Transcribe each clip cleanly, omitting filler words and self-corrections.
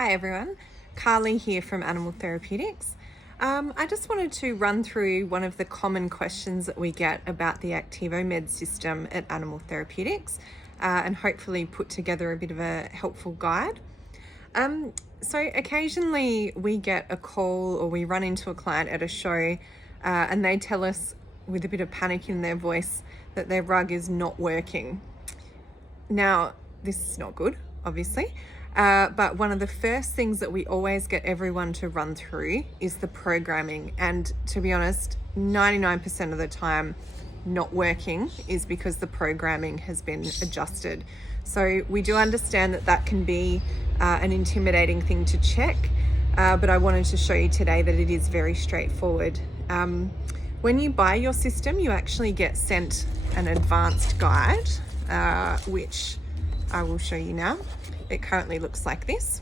Hi everyone, Carly here from Animal Therapeutics. I just wanted to run through one of the common questions that we get about the Activo-Med system at Animal Therapeutics and hopefully put together a bit of a helpful guide. So occasionally we get a call or we run into a client at a show and they tell us with a bit of panic in their voice that their rug is not working. Now, this is not good, obviously. But one of the first things that we always get everyone to run through is the programming. And to be honest, 99% of the time not working is because the programming has been adjusted. So we do understand that that can be an intimidating thing to check, but I wanted to show you today that it is very straightforward. When you buy your system, you actually get sent an advanced guide, which I will show you now. It currently looks like this.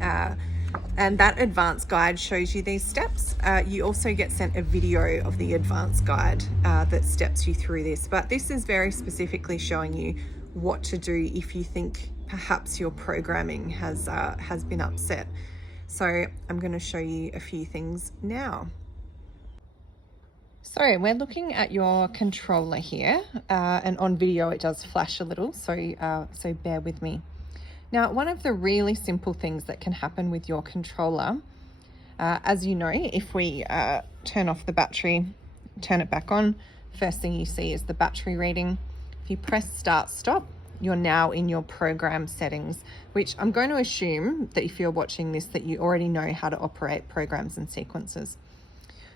And that advanced guide shows you these steps. You also get sent a video of the advanced guide that steps you through this. But this is very specifically showing you what to do if you think perhaps your programming has been upset. So I'm going to show you a few things now. So we're looking at your controller here, and on video it does flash a little, so bear with me. Now, one of the really simple things that can happen with your controller, as you know, if we turn off the battery, turn it back on, first thing you see is the battery reading. If you press start stop, you're now in your program settings, which I'm going to assume that if you're watching this that you already know how to operate programs and sequences.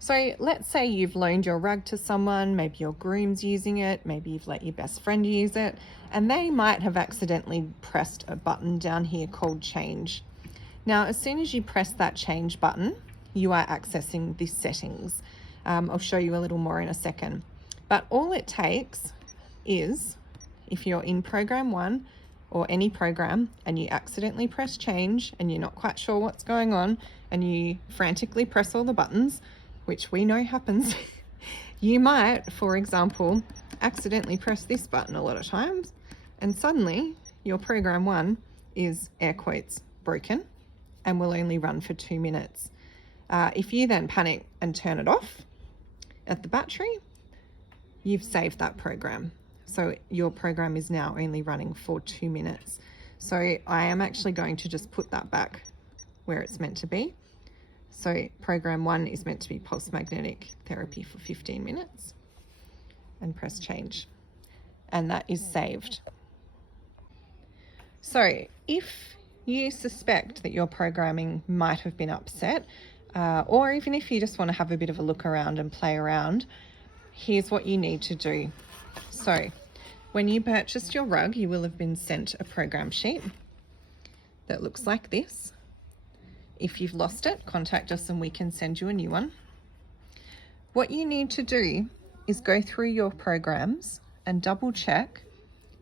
So let's say you've loaned your rug to someone, maybe your groom's using it, maybe you've let your best friend use it, and they might have accidentally pressed a button down here called change. Now, as soon as you press that change button, you are accessing the settings. I'll show you a little more in a second. But all it takes is, if you're in program 1 or any program and you accidentally press change and you're not quite sure what's going on and you frantically press all the buttons, which we know happens, you might, for example, accidentally press this button a lot of times, and suddenly your program 1 is, air quotes, broken and will only run for 2 minutes. If you then panic and turn it off at the battery, you've saved that program. So your program is now only running for 2 minutes. So I am actually going to just put that back where it's meant to be. So program 1 is meant to be pulse magnetic therapy for 15 minutes, and press change, and that is saved. So if you suspect that your programming might have been upset, or even if you just want to have a bit of a look around and play around, here's what you need to do. So when you purchased your rug, you will have been sent a program sheet that looks like this. If you've lost it, contact us and we can send you a new one. What you need to do is go through your programs and double check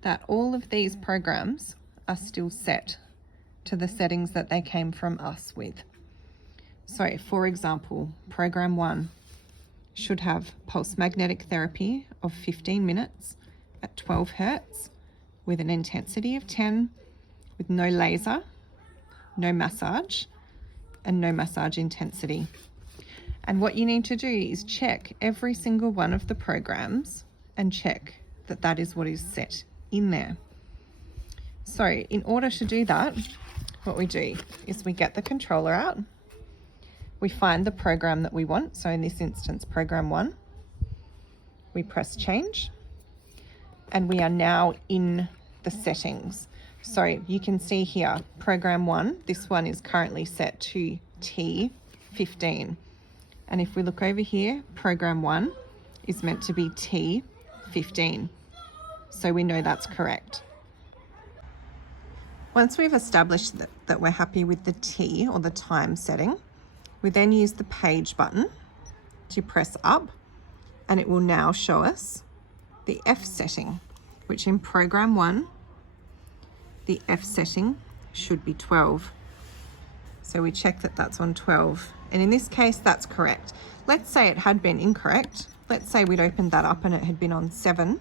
that all of these programs are still set to the settings that they came from us with. So for example, program 1 should have pulse magnetic therapy of 15 minutes at 12 Hertz with an intensity of 10, with no laser, no massage, and no massage intensity. And what you need to do is check every single one of the programs and check that that is what is set in there. So in order to do that, what we do is we get the controller out, we find the program that we want, so in this instance program 1, we press change, and we are now in the settings. So you can see here, program 1, this one is currently set to T15. And if we look over here, program 1 is meant to be T15. So we know that's correct. Once we've established that we're happy with the T or the time setting, we then use the page button to press up, and it will now show us the F setting, which in program 1, the F setting should be 12. So we check that that's on 12. And in this case, that's correct. Let's say it had been incorrect. Let's say we'd opened that up and it had been on 7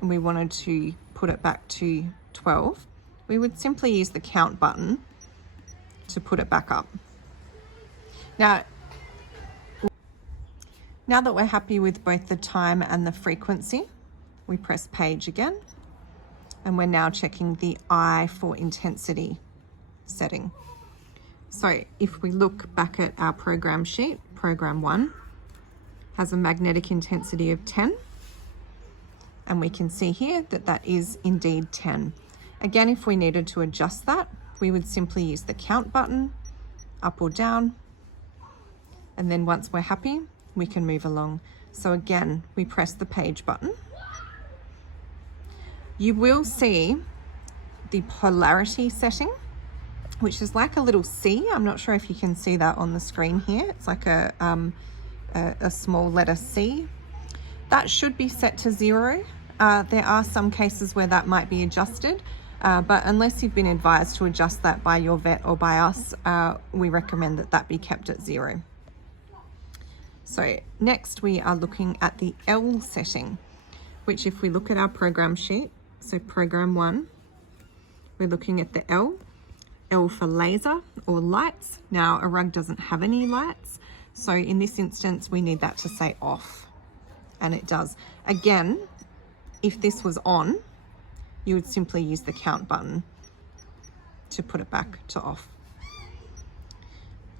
and we wanted to put it back to 12. We would simply use the count button to put it back up. Now that we're happy with both the time and the frequency, we press page again, and we're now checking the I for intensity setting. So if we look back at our program sheet, program 1 has a magnetic intensity of 10, and we can see here that that is indeed 10. Again, if we needed to adjust that, we would simply use the count button, up or down, and then once we're happy, we can move along. So again, we press the page button. You will see the polarity setting, which is like a little C. I'm not sure if you can see that on the screen here. It's like a small letter C. That should be set to 0. There are some cases where that might be adjusted, but unless you've been advised to adjust that by your vet or by us, we recommend that that be kept at 0. So next we are looking at the L setting, which if we look at our program sheet, so program 1, we're looking at the L for laser or lights. Now a rug doesn't have any lights, so in this instance we need that to say off, and it does. Again, if this was on, you would simply use the count button to put it back to off.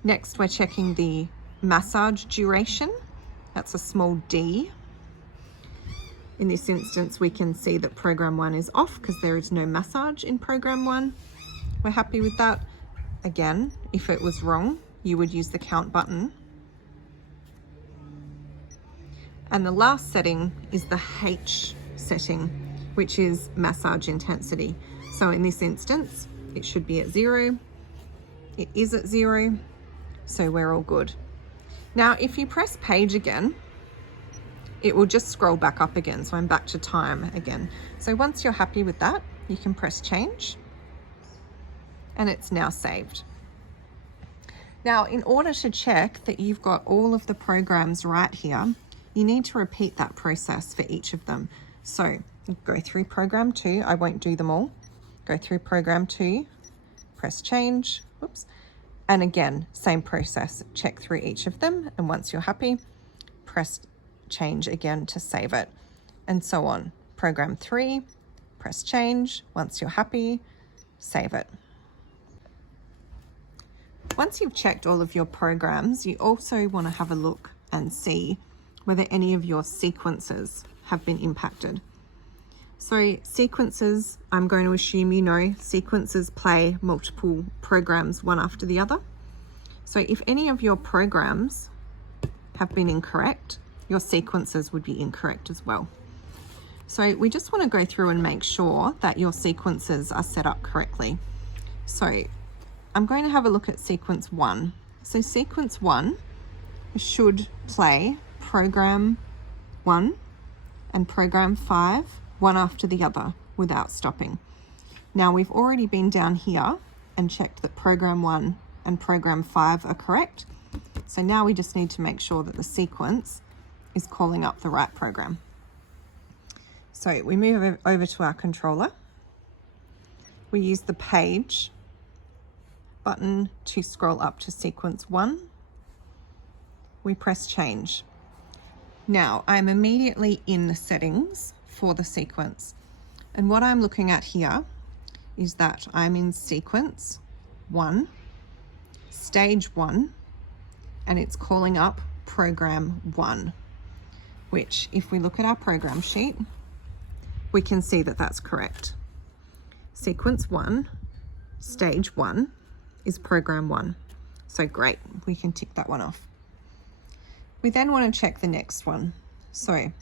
Next we're checking the massage duration. That's a small D. In this instance, we can see that program 1 is off because there is no massage in program 1. We're happy with that. Again, if it was wrong, you would use the count button. And the last setting is the H setting, which is massage intensity. So in this instance, it should be at 0. It is at 0, so we're all good. Now, if you press page again, it will just scroll back up again. So I'm back to time again. So once you're happy with that, you can press change, and it's now saved. Now, in order to check that you've got all of the programs right here, you need to repeat that process for each of them. So go through program 2. I won't do them all. Go through program 2, press change, whoops. And again, same process, check through each of them. And once you're happy, press change again to save it, and so on. Program 3, press change. Once you're happy, save it. Once you've checked all of your programs, you also want to have a look and see whether any of your sequences have been impacted. So sequences, I'm going to assume you know, sequences play multiple programs one after the other. So if any of your programs have been incorrect, your sequences would be incorrect as well. So we just want to go through and make sure that your sequences are set up correctly. So I'm going to have a look at sequence 1. So sequence 1 should play program 1 and program 5, one after the other without stopping. Now we've already been down here and checked that program 1 and program 5 are correct. So now we just need to make sure that the sequence is calling up the right program. So we move over to our controller. We use the page button to scroll up to sequence 1. We press change. Now I'm immediately in the settings for the sequence. And what I'm looking at here is that I'm in sequence 1, stage 1, and it's calling up program 1, which if we look at our program sheet, we can see that that's correct. Sequence 1, stage 1 is program 1. So great, we can tick that one off. We then want to check the next one. So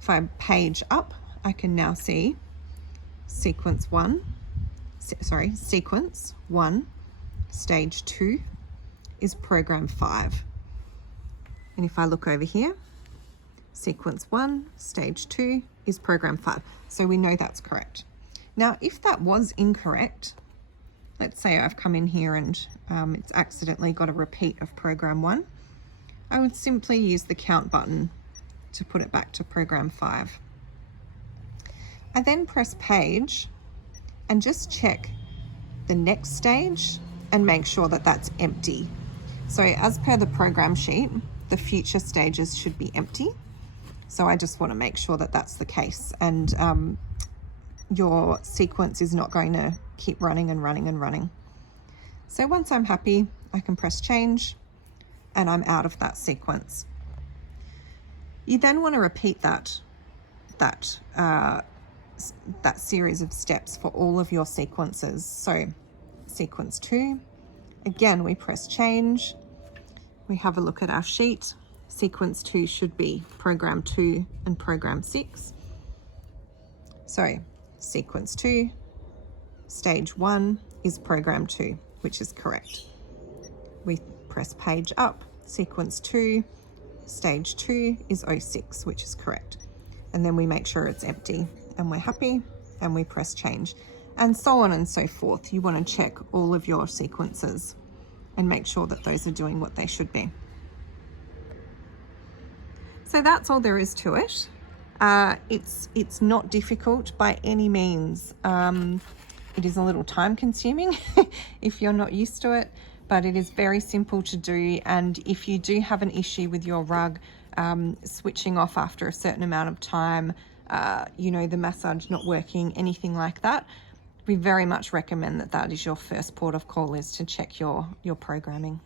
if I page up, I can now see sequence 1, stage 2 is program 5. And if I look over here, sequence 1, stage 2 is program 5. So we know that's correct. Now, if that was incorrect, let's say I've come in here and it's accidentally got a repeat of program 1, I would simply use the count button to put it back to program 5. I then press page and just check the next stage and make sure that that's empty. So as per the program sheet, the future stages should be empty. So I just want to make sure that that's the case, and your sequence is not going to keep running and running and running. So once I'm happy, I can press change and I'm out of that sequence. You then want to repeat that series of steps for all of your sequences. So sequence 2, again, we press change. We have a look at our sheet. Sequence 2 should be program 2 and program 6. So sequence 2, stage 1 is program 2, which is correct. We press page up. Sequence 2, stage 2 is 06, which is correct. And then we make sure it's empty and we're happy, and we press change, and so on and so forth. You want to check all of your sequences and make sure that those are doing what they should be. So that's all there is to it. It's not difficult by any means. It is a little time consuming if you're not used to it, but it is very simple to do. And if you do have an issue with your rug switching off after a certain amount of time, the massage not working, anything like that, we very much recommend that is your first port of call, is to check your programming.